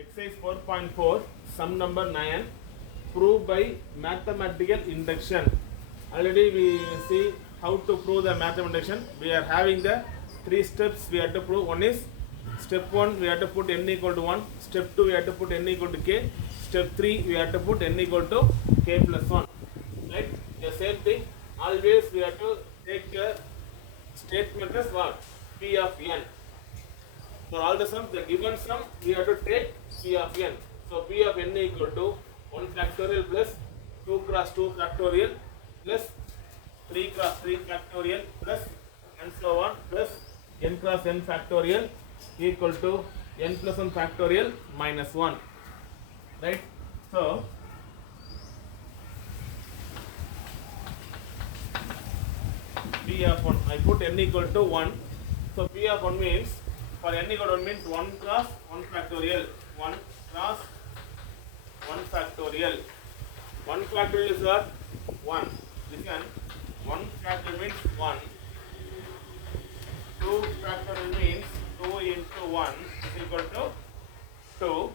Exercise 4.4, sum number 9, prove by mathematical induction. Already we see how to prove the mathematical induction. We are having the 3 steps we have to prove. One is step 1 we have to put n equal to 1, step 2 we have to put n equal to k, step 3 we have to put n equal to k plus 1. Right? The same thing, always we have to take a statement as what? P of n. For all the sums, the given sum, we have to take P of n. So P of n equal to 1 factorial plus 2 cross 2 factorial plus 3 cross 3 factorial plus and so on plus n cross n factorial equal to n plus 1 factorial minus 1. Right? So, P of 1, I put n equal to 1. So P of 1 means, for n equal to 1 means 1 cross 1 factorial, 1 cross 1 factorial. 1 factorial is what? 1. Listen, 1 factorial means 1. 2 factorial means 2 into 1 is equal to 2.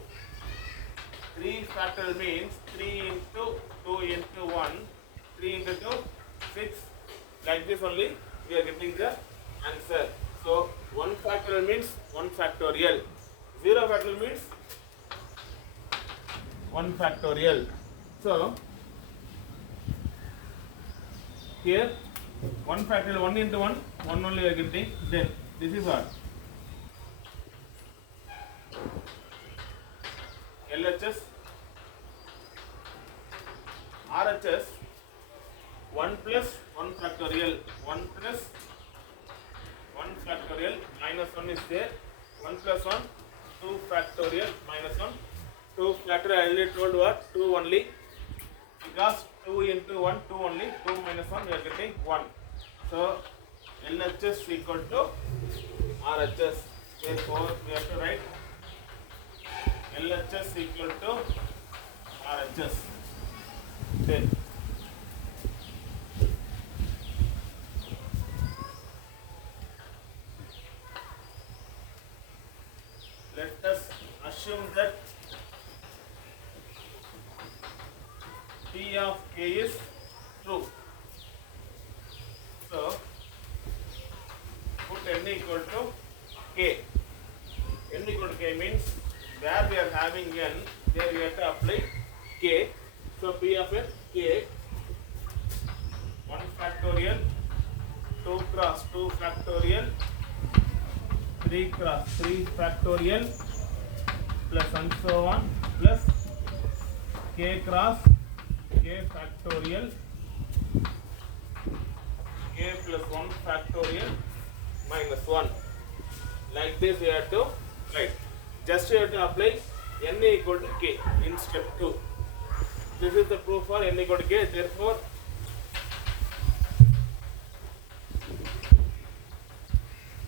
3 factorial means 3 into 2 into 1, 3 into 2, 6. Like this only we are getting the answer. So 1 factorial means 1 factorial. 0 factorial means 1 factorial. So here 1 factorial, 1 into 1, 1 only we are getting. Then this is what? LHS, RHS, 1 plus 1 factorial, 1 plus 1 factorial minus 1 is there, 1 plus 1, 2 factorial minus 1, 2 factorial I already told what, 2 only, because 2 into 1, 2 only, 2 minus 1 we are getting 1. So LHS equal to RHS, therefore we have to write LHS equal to RHS. Then let us assume that P of k is true. So put n equal to k. N equal to k means where we are having n, there we have to apply k. So P of n, k, 1 factorial, 2 cross 2 factorial, 3 cross 3 factorial plus and so on plus k cross k factorial, k plus 1 factorial minus 1. Like this we have to write. Just you have to apply n equal to k in step 2. This is the proof for n equal to k. Therefore,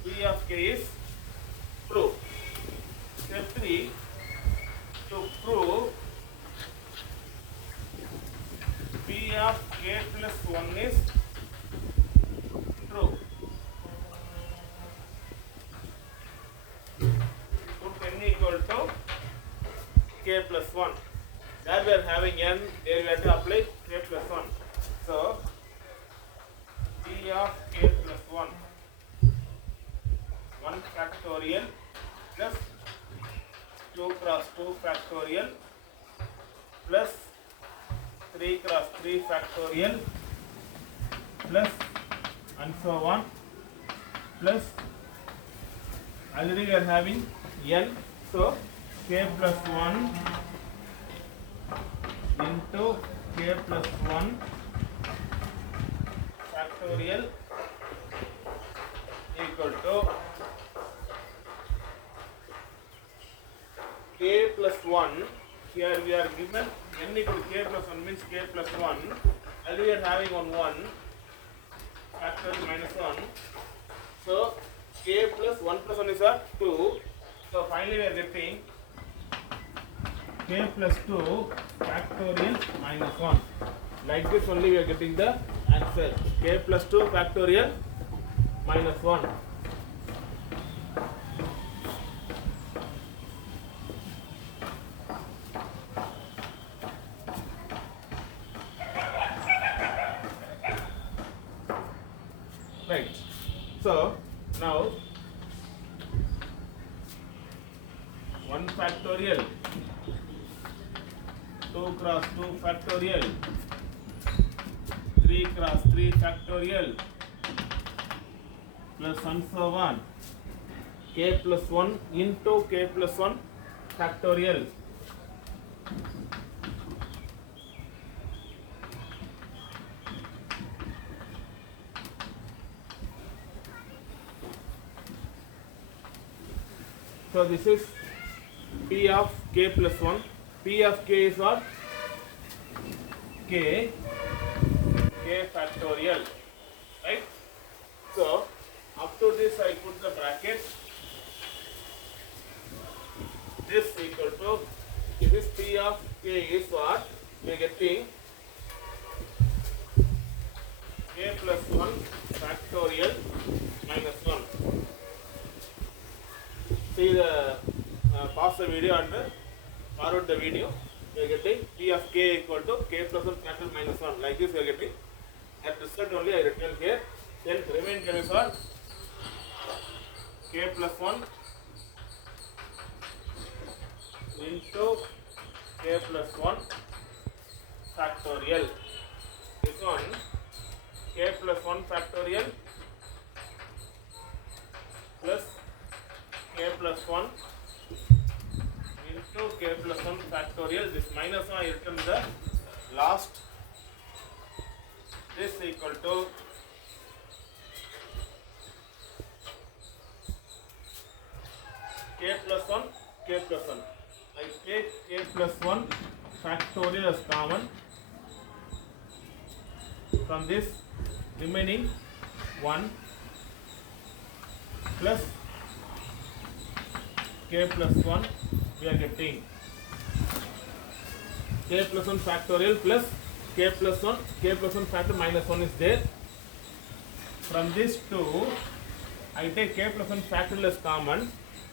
P of k is true. Step 3, to prove P of k plus 1 is true. Put n equal to k plus 1. There we are having n, there we have to apply k plus 1. So, P of k plus 1, 1 factorial plus 2 cross 2 factorial plus 3 cross 3 factorial plus and so on plus already we are having n, so k plus 1 into k plus 1 factorial equal to k plus 1. Here we are given n equal to k plus 1 means k plus 1. Already we are having on 1 factorial minus 1. So k plus 1 plus 1 is what? 2. So finally we are getting k plus 2 factorial minus 1. Like this only we are getting the answer. K plus 2 factorial minus 1. So now 1 factorial, 2 cross 2 factorial, 3 cross 3 factorial, plus and so on, k plus 1 into k plus 1 factorial. So this is P of k plus 1. P of k is what? K factorial, right? So up to this I put the bracket. This equal to, if this P of k is what? We are getting k plus 1 factorial minus 1. See the pause the video and forward the video. We are getting P of k equal to k plus 1 factorial minus 1. Like this we are getting. At result only I written here. Then remain term is what? K plus 1 into k plus 1 factorial. This one k plus 1 factorial plus k plus 1 into k plus 1 factorial. This minus 1 I written the last. This equal to k plus 1, k plus 1. I take k plus 1 factorial as common. From this remaining 1 plus k plus 1, we are getting k plus 1 factorial plus k plus 1 factor minus 1 is there. From this 2, I take k plus 1 factorial as common.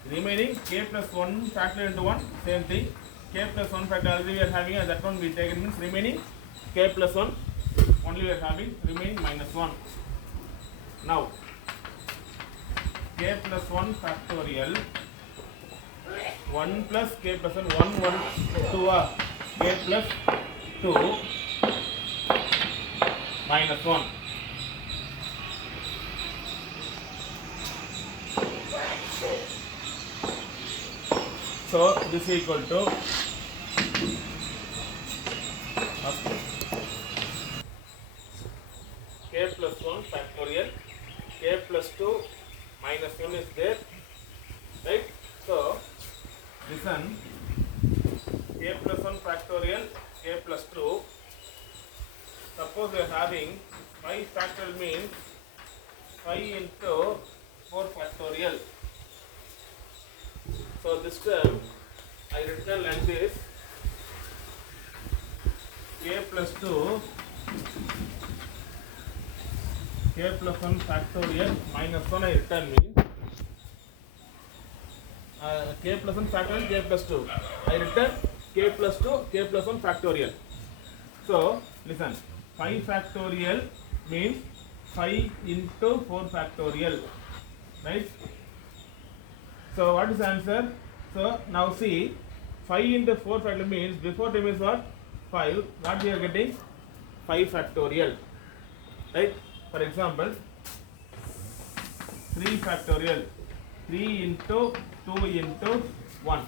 Remaining k plus 1 factorial into 1, same thing. K plus 1 factorial already we are having, and that one we take, it means remaining k plus 1 only we are having, remaining minus 1. Now k plus 1 factorial 1 plus k plus 1, 1 1 2 k plus 2 minus 1. So this is equal to k plus 1 factorial, k plus 2 minus 1 is there, right? So this one k plus 1 factorial, k plus 2. Suppose we are having 5 factorial means 5 into 4 factorial. So this term I written like this: k plus 2 k plus 1 factorial minus 1 I written means k plus 1 factorial, k plus 2. I written k plus 2 k plus 1 factorial. So listen, 5 factorial means 5 into 4 factorial, right? So what is the answer? So now see, 5 into 4 factorial means before term is what? 5. What we are getting? 5 factorial, right? For example, 3 factorial, 3 into 2 into 1.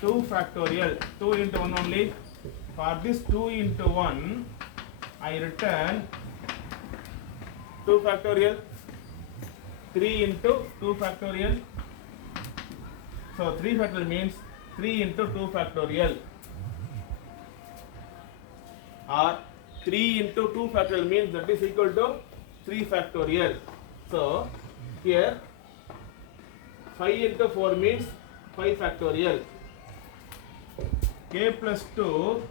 2 factorial, 2 into 1 only. For this 2 into 1, I return 2 factorial. 3 into 2 factorial. So 3 factorial means 3 into 2 factorial, or 3 into 2 factorial means that is equal to 3 factorial. So here 5 into 4 means 5 factorial. K plus 2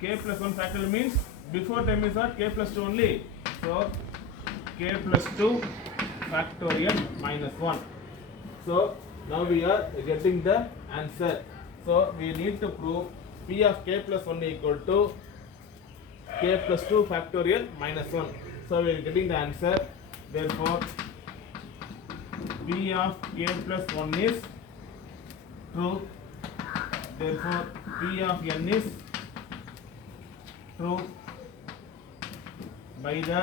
k plus 1 factorial means before time is what? K plus 2 only. So k plus 2 factorial minus 1. So now we are getting the answer. So we need to prove P of k plus 1 equal to k plus 2 factorial minus 1. So we are getting the answer. Therefore, P of k plus 1 is true. Therefore, P of n is true by the